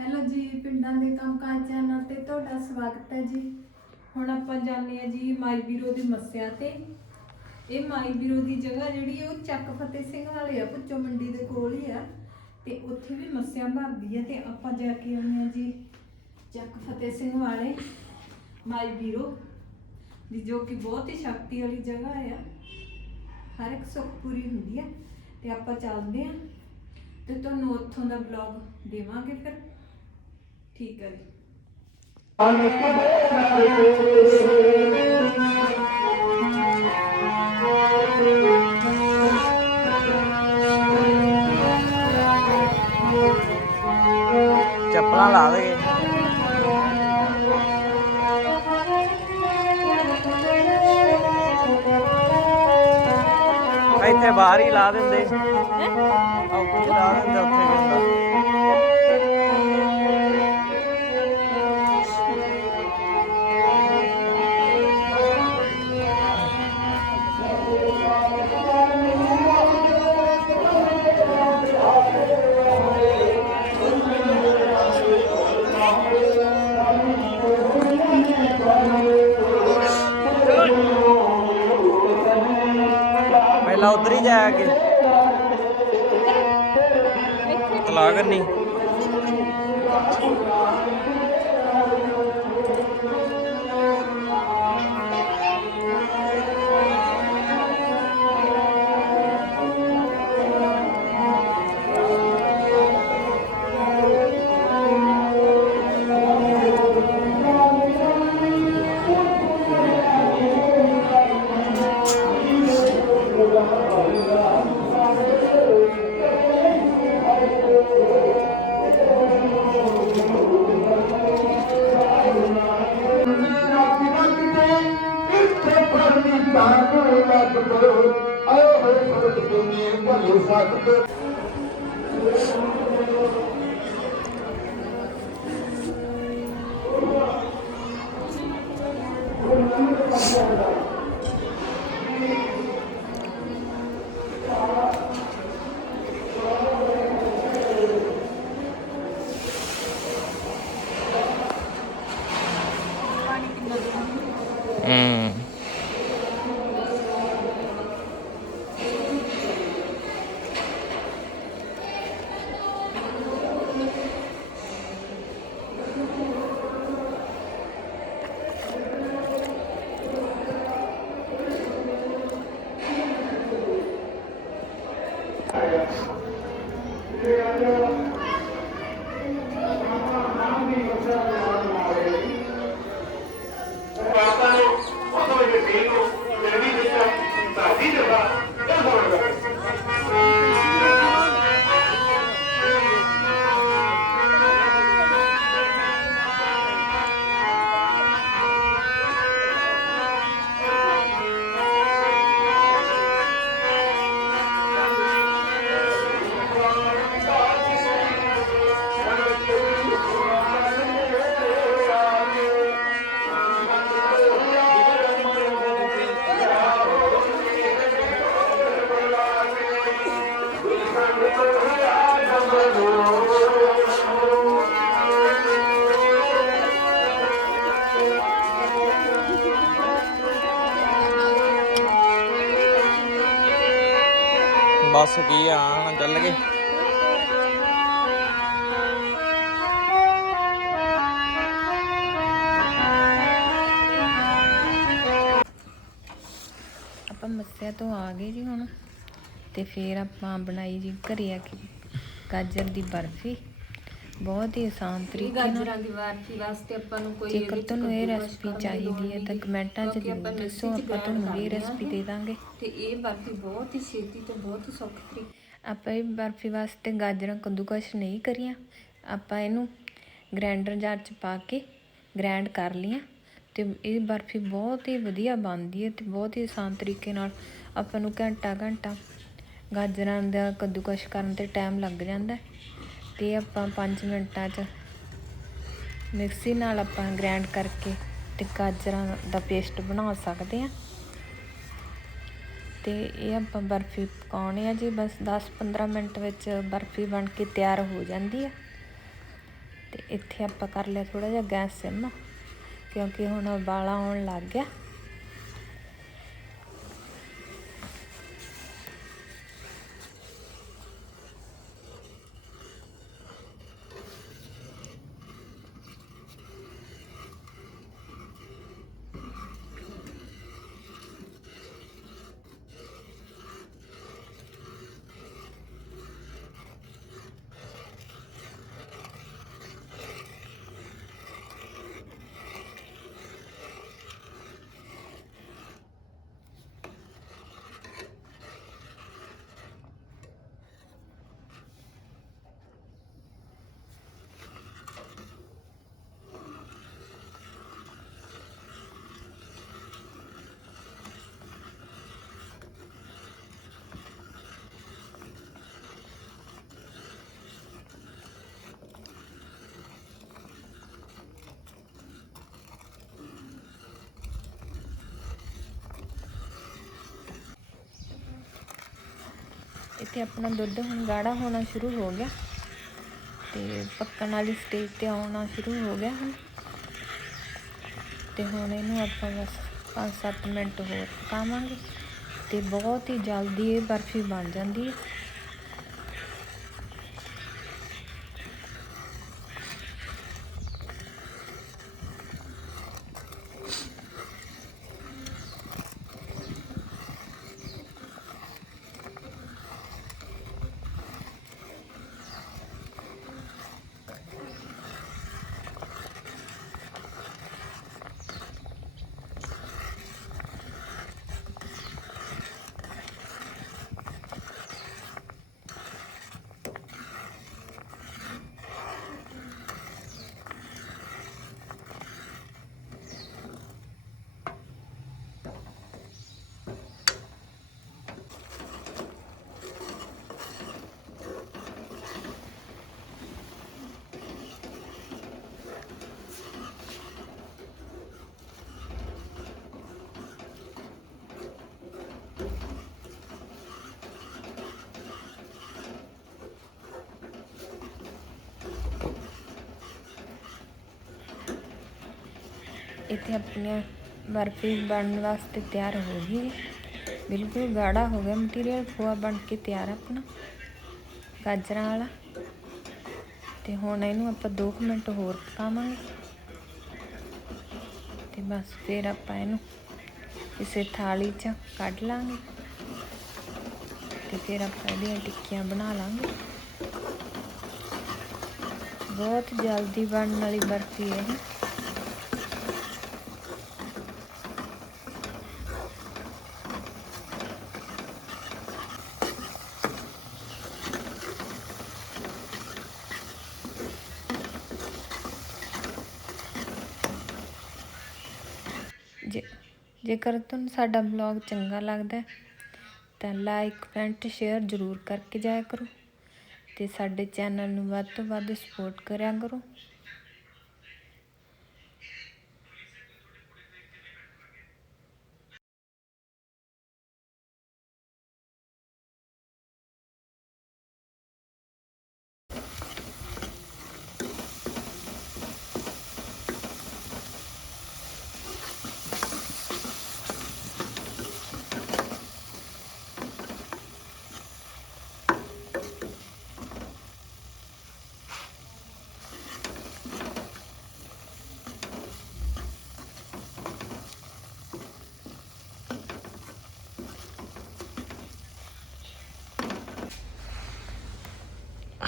Hello ਜੀ, ਪਿੰਡਾਂ ਦੇ ਕੰਮਕਾਜ ਚੈਨਲ ਤੇ ਤੁਹਾਡਾ ਸਵਾਗਤ ਹੈ ਜੀ। ਹੁਣ ਆਪਾਂ ਜਾਂਦੇ ਆ ਜੀ ਮਾਈ ਵੀਰੋ ਦੀ ਮੱਸਿਆ ਤੇ। ਇਹ ਮਾਈ ਵੀਰੋ ਦੀ ਜਗ੍ਹਾ ਜਿਹੜੀ ਉਹ ਚੱਕ ਫਤਿਹ ਸਿੰਘ ਵਾਲੇ ਆ ਪੁੱਚੋ ਮੰਡੀ ਦੇ ਕੋਲ ਹੀ ਆ। ਤੇ ਉੱਥੇ ਵੀ ਮੱਸਿਆ ਭਰਦੀ ਹੈ ਤੇ ਆਪਾਂ ਜਾ ਕੇ ਆਉਂਦੇ ਆ ਜੀ ਚੱਕ ਫਤਿਹ ਸਿੰਘ ਵਾਲੇ, ਮਾਈ ਵੀਰੋ ਦੀ, ਜੋ ਕਿ ਬਹੁਤ ਹੀ ਸ਼ਕਤੀ ਵਾਲੀ ਜਗ੍ਹਾ ਆ। ਹਰ ਇੱਕ ਸੁੱਖ ਪੂਰੀ ਹੁੰਦੀ ਹੈ ਤੇ ਆਪਾਂ ਚੱਲਦੇ ਆ ਤੇ ਤੁਹਾਨੂੰ ਉੱਥੋਂ ਦਾ ਵਲੌਗ ਦੇਵਾਂਗੇ ਫਿਰ। ਠੀਕ ਹੈ ਜੀ। ਚੱਪਲਾਂ ਲਾ ਦੇ। ਇੱਥੇ ਬਾਹਰ ਹੀ ਲਾ ਦਿੰਦੇ। ਔਖੀ ਲਾ ਦਿੰਦੇ ਉੱਥੇ। ਪਹਿਲਾਂ ਉਧਰ ਹੀ ਜਾਇਆ ਕਿ। ਤਲਾ ਕਰਨੀ ਹੂੰ ਬਸ ਕੀ ਆ ਚੱਲ ਗਏ। ਆਪਾਂ ਮੱਸਿਆ ਤੋਂ ਆ ਗਏ ਜੀ ਹੁਣ, ਤੇ ਫਿਰ ਆਪਾਂ ਬਣਾਈ ਜੀ ਘਰੇ ਆ ਕੇ ਗਾਜਰ ਦੀ ਬਰਫੀ। ਬਹੁਤ ਹੀ ਆਸਾਨ ਤਰੀਕੇ ਨਾਲ। ਗਾਜਰਾਂ ਦੀ ਬਰਫੀ ਵਾਸਤੇ ਆਪਾਂ ਨੂੰ ਕੋਈ ਜੇਕਰ ਤੁਹਾਨੂੰ ਇਹ ਰੈਸਪੀ ਚਾਹੀਦੀ ਹੈ ਤਾਂ। ਕਮੈਂਟਾਂ 'ਚ ਜ਼ਰੂਰ ਦੱਸੋ ਆਪਾਂ ਤੁਹਾਨੂੰ ਇਹ ਰੈਸਪੀ ਦੇ ਦਾਂਗੇ। ਤੇ ਇਹ ਬਰਫੀ ਬਹੁਤ ਹੀ ਛੇਤੀ ਤੇ ਬਹੁਤ ਹੀ ਸੌਖੇ ਤਰੀਕੇ ਆਪਾਂ ਇਹ ਬਰਫੀ ਵਾਸਤੇ ਗਾਜਰਾਂ ਕੱਦੂਕਸ਼ ਨਹੀਂ ਕਰੀਆਂ। ਆਪਾਂ ਇਹਨੂੰ ਗ੍ਰਾਈਂਡਰ ਜਾਰ 'ਚ ਪਾ ਕੇ ਗ੍ਰਾਈਂਡ ਕਰ ਲੀਆਂ ਤੇ ਇਹ ਬਰਫੀ ਬਹੁਤ ਹੀ ਵਧੀਆ ਬਣਦੀ ਹੈ ਤੇ ਬਹੁਤ ਹੀ ਆਸਾਨ ਤਰੀਕੇ ਨਾਲ ਆਪਾਂ ਨੂੰ ਘੰਟਾ ਘੰਟਾ ਗਾਜਰਾਂ ਦਾ ਕੱਦੂਕਸ਼ ਕਰਨ ਤੇ ਟਾਈਮ ਲੱਗ ਜਾਂਦਾ ਹੈ। ਤੇ ਆਪਾਂ 5 ਮਿੰਟਾਂ 'ਚ। ਮਿਕਸੀ ਨਾਲ ਆਪਾਂ ਗ੍ਰਾਈਂਡ ਕਰਕੇ ਤੇ ਗਾਜਰਾਂ ਦਾ ਪੇਸਟ ਬਣਾ ਸਕਦੇ ਹਾਂ। ਤੇ ਇਹ ਆਪਾਂ ਬਰਫੀ ਪਕਾਉਣੀ ਆ ਜੀ, ਬਸ 10-15 ਮਿੰਟ ਵਿੱਚ ਬਰਫੀ ਬਣ ਕੇ ਤਿਆਰ ਹੋ ਜਾਂਦੀ ਆ। ਤੇ ਇੱਥੇ ਆਪਾਂ ਕਰ ਲਿਆ ਥੋੜਾ ਜਿਹਾ ਗੈਸ ਸਿਮ, ਕਿਉਂਕਿ ਹੁਣ ਉਬਾਲਾ ਆਉਣ ਲੱਗ ਗਿਆ। ਇੱਥੇ ਆਪਣਾ ਦੁੱਧ ਹੁਣ ਗਾੜਾ ਹੋਣਾ ਸ਼ੁਰੂ ਹੋ ਗਿਆ ਤੇ ਪੱਕਣ ਵਾਲੀ ਸਟੇਜ ਤੇ ਆਉਣਾ ਸ਼ੁਰੂ ਹੋ ਗਿਆ ਹੁਣ। ਤੇ ਹੁਣ ਇਹਨੂੰ ਆਪਾਂ ਬਸ 5-7 ਮਿੰਟ ਹੋਰ ਪਕਾਵਾਂਗੇ ਤੇ ਬਹੁਤ ਹੀ ਜਲਦੀ ਇਹ ਬਰਫੀ ਬਣ ਜਾਂਦੀ ਹੈ। ਇੱਥੇ ਆਪਣੀਆਂ ਬਰਫੀ ਬਣਨ ਵਾਸਤੇ ਤਿਆਰ ਹੋ ਗਈ ਬਿਲਕੁਲ ਗਾੜਾ ਹੋ ਗਿਆ ਮਟੀਰੀਅਲ ਖੋਆ ਬਣ ਕੇ ਤਿਆਰ ਆਪਣਾ, ਗਾਜਰਾਂ ਵਾਲਾ। ਤੇ ਹੁਣ ਇਹਨੂੰ ਆਪਾਂ 2 ਮਿੰਟ ਹੋਰ ਪਕਾਵਾਂਗੇ। ਤੇ ਬਸ ਫਿਰ ਆਪਾਂ ਇਹਨੂੰ ਕਿਸੇ ਥਾਲੀ 'ਚ ਕੱਢ ਲਾਂਗੇ। ਤੇ ਫਿਰ ਆਪਾਂ ਇਹਦੀਆਂ ਟਿੱਕੀਆਂ ਬਣਾ ਲਾਂਗੇ। ਬਹੁਤ ਜਲਦੀ ਬਣਨ ਵਾਲੀ ਬਰਫੀ ਹੈ ਇਹ ਜੇ ਜੇਕਰ ਤੁਹਾਨੂੰ ਸਾਡਾ ਬਲੌਗ ਚੰਗਾ ਲੱਗਦਾ ਤਾਂ ਲਾਈਕ ਕਮੈਂਟ ਸ਼ੇਅਰ ਜ਼ਰੂਰ ਕਰਕੇ ਜਾਇਆ ਕਰੋ ਤੇ ਸਾਡੇ ਚੈਨਲ ਨੂੰ ਵੱਧ ਤੋਂ ਵੱਧ ਸਪੋਰਟ ਕਰਿਆ ਕਰੋ।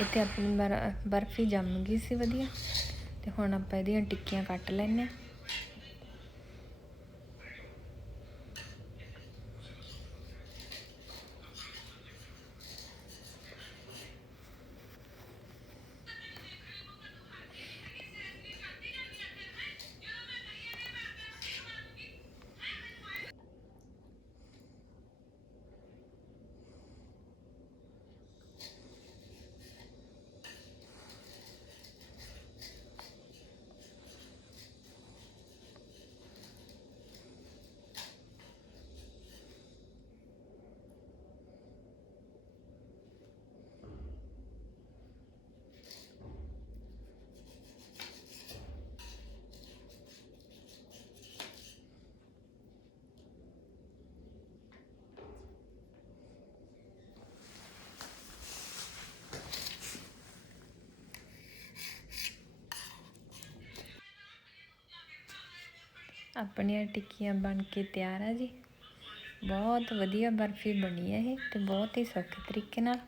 ਇੱਥੇ ਆਪਣੀ ਬਰ, ਬਰਫੀ ਜੰਮ ਗਈ ਸੀ ਵਧੀਆ। ਅਤੇ ਹੁਣ ਆਪਾਂ ਇਹਦੀਆਂ ਟਿੱਕੀਆਂ ਕੱਟ ਲੈਂਦੇ ਹਾਂ। ਆਪਣੀਆਂ ਟਿੱਕੀਆਂ ਬਣ ਕੇ ਤਿਆਰ ਆ ਜੀ। ਬਹੁਤ ਵਧੀਆ ਬਰਫੀ ਬਣੀ ਹੈ ਇਹ ਤੇ ਬਹੁਤ ਹੀ ਸੌਖੇ ਤਰੀਕੇ ਨਾਲ।